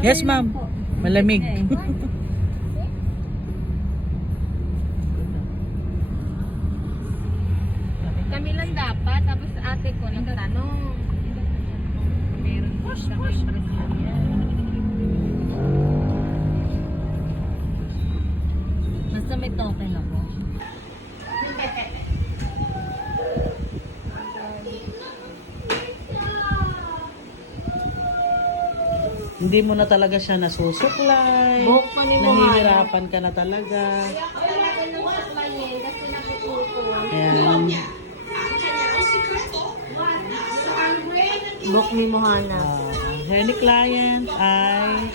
Yes, ma'am. Malamig. Kami lang dapat, tapos ate ko nagtanong. Meron sa impress niya. Basta may token ako. Hindi mo na talaga siya nasusuklay. Buhok pa ni Mohana. Nahihirapan ka na talaga. Ayan. Buhok ni Mohana. Any client ay